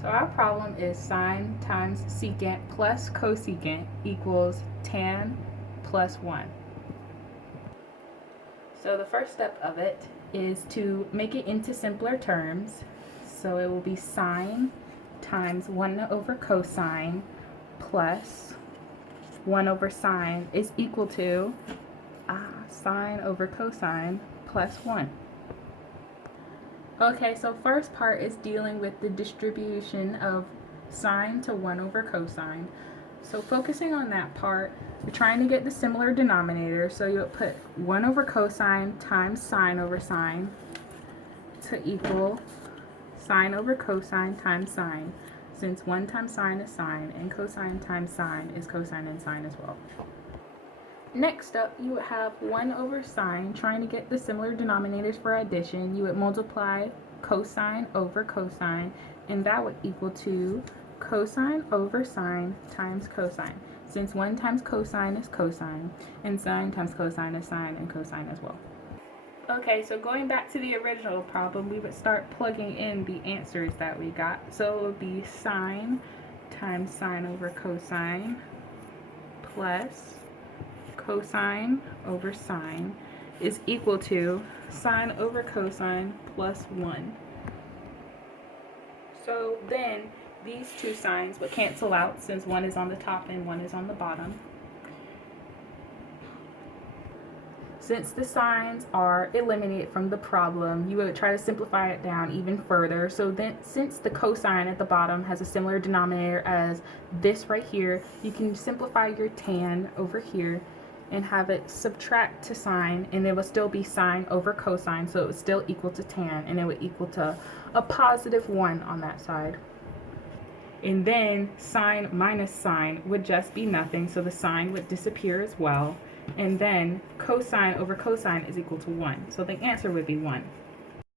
So our problem is sine times secant plus cosecant equals tan plus 1. So the first step of it is to make it into simpler terms. So it will be sine times 1 over cosine plus 1 over sine is equal to sine over cosine plus 1. Okay, so first part is dealing with the distribution of sine to 1 over cosine. So focusing on that part, we're trying to get the similar denominator. So you'll put 1 over cosine times sine over sine to equal sine over cosine times sine, since 1 times sine is sine and cosine times sine is cosine and sine as well. Next up, you would have 1 over sine. Trying to get the similar denominators for addition, you would multiply cosine over cosine, and that would equal to cosine over sine times cosine, since 1 times cosine is cosine, and sine times cosine is sine and cosine as well. Okay, so going back to the original problem, we would start plugging in the answers that we got. So it would be sine times sine over cosine plus cosine over sine is equal to sine over cosine plus 1. So then these two signs would cancel out since one is on the top and one is on the bottom. Since the signs are eliminated from the problem, you would try to simplify it down even further. So then, since the cosine at the bottom has a similar denominator as this right here, you can simplify your tan over here and have it subtract to sine, and it will still be sine over cosine, so it would still equal to tan, and it would equal to a positive 1 on that side. And then sine minus sine would just be nothing, so the sine would disappear as well. And then cosine over cosine is equal to 1, so the answer would be 1.